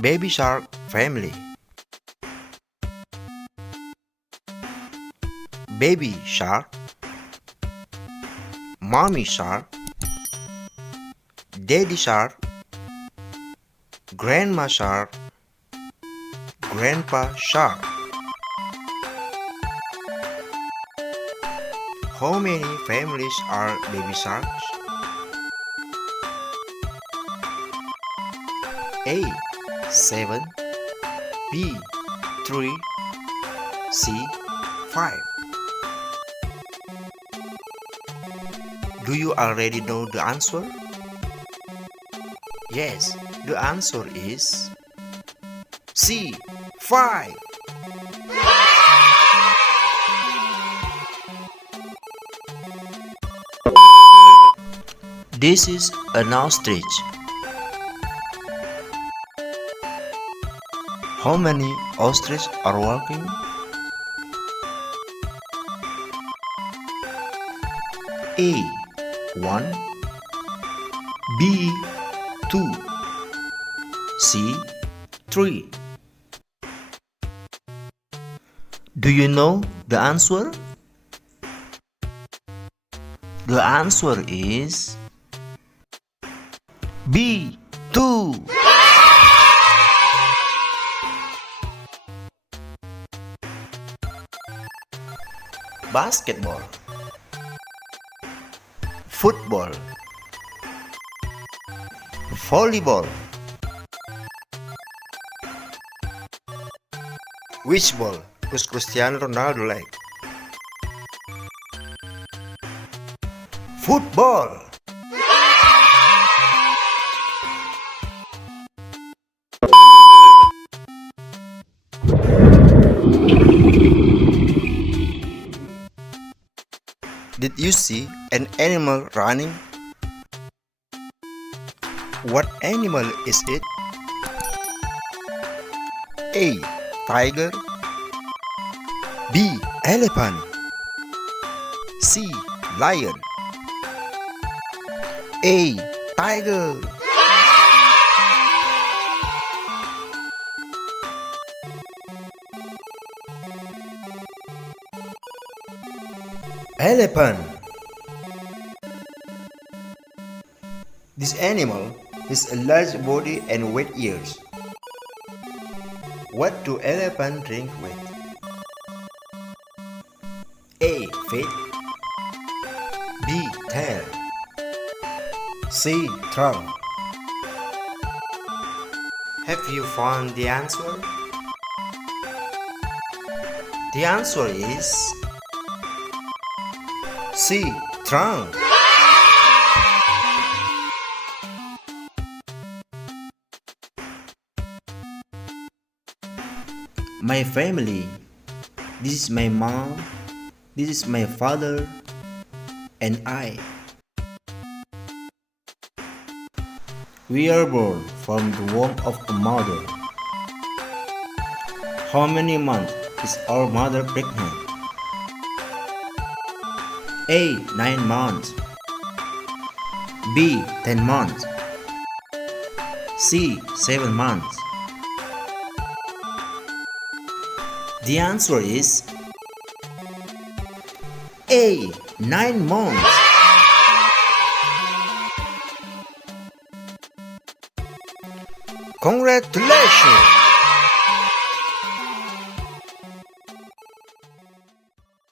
Baby Shark family. Baby Shark, Mommy Shark, Daddy Shark, Grandma Shark, Grandpa Shark. How many families are baby sharks? A. 7, B. 3, C. 5. Do you already know the answer? Yes, the answer is C. 5. This is an ostrich. How many ostriches are walking? A. 1, B. 2, C. 3. Do you know the answer? The answer is B. 2. Basketball, football, volleyball. Which ball does Cristiano Ronaldo like? Football. Did you see an animal running? What animal is it? A. Tiger, B. Elephant, C. Lion. A. Tiger. Elephant. This animal has a large body and wide ears. What do elephants drink with? A. Feet, B. Tail, C. Trunk. Have you found the answer? The answer is C. Trunk. My family. This is my mom, this is my father, and I. We are born from the womb of a mother. How many months is our mother pregnant? A. 9 months, B. 10 months, C. 7 months. The answer is A. 9 months. Congratulations!